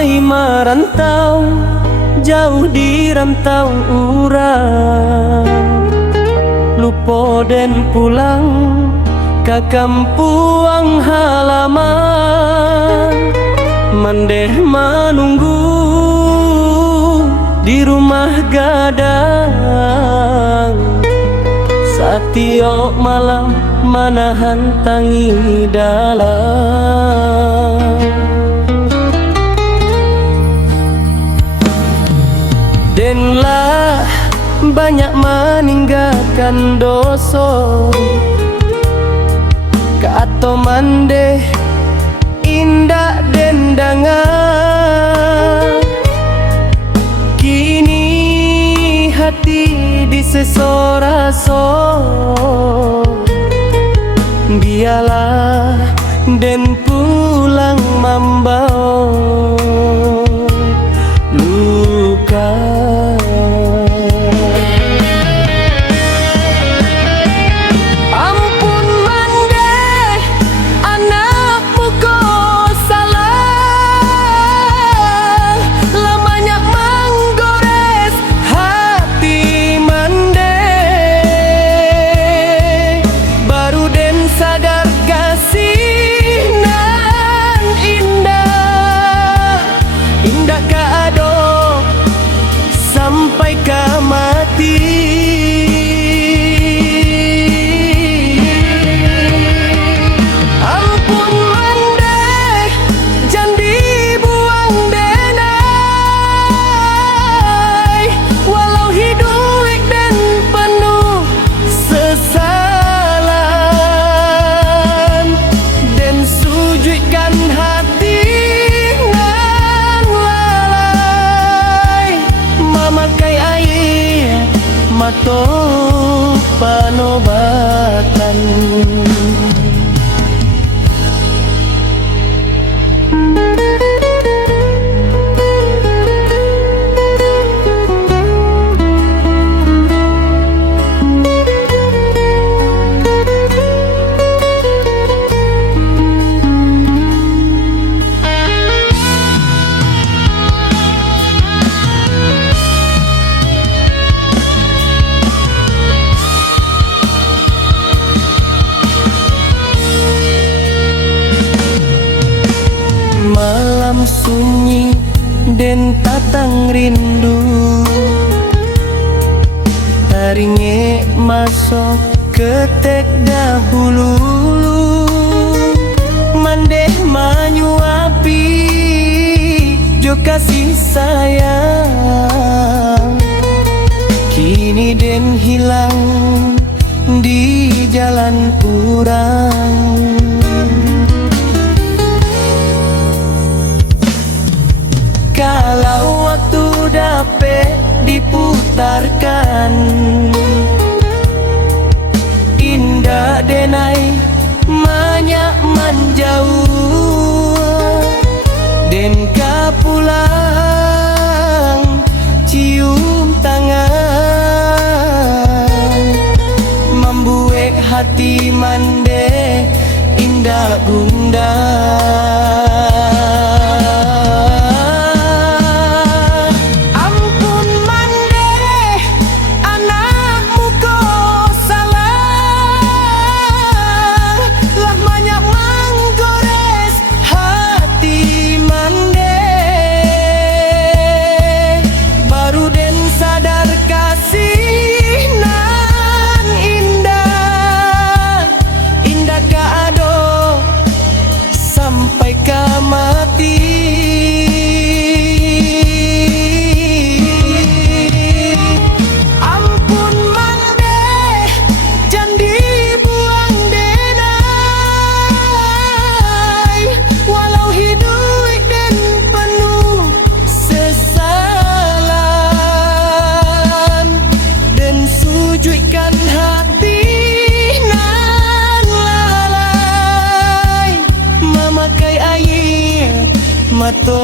mai merantau, jauh di rantau urang, lupa dan pulang ke kampung halaman. Mandeh menunggu di rumah gadang, setiap malam menahan tangi dalam. Denlah banyak meninggalkan dosa, kato mandeh indah dendangan. Kini hati disesora-so, biarlah den pulang membawa luka. Ampun mandeh anakmu kau salah, lamanya menggores hati mandeh. Baru den sadar kasih nan indah, indah kado sampai ke mati. Ampun mandeh jangan dibuang denai, walau hidup dan penuh sesalan. Dan sujudkan hati nan lalai, memakai air mata penobatan. Malam sunyi dan tatang rindu, taringe masuk ketek dahulu. Mandeh menyuapi jo kasih sayang, kini den hilang di jalan kurang. Kalau waktu dapat diputarkan, indah denai banyak menjauh. Den ka pulang cium tangan, membuat hati mandeh indah gundah. Sujudkan hati nan lalai, memakai air mata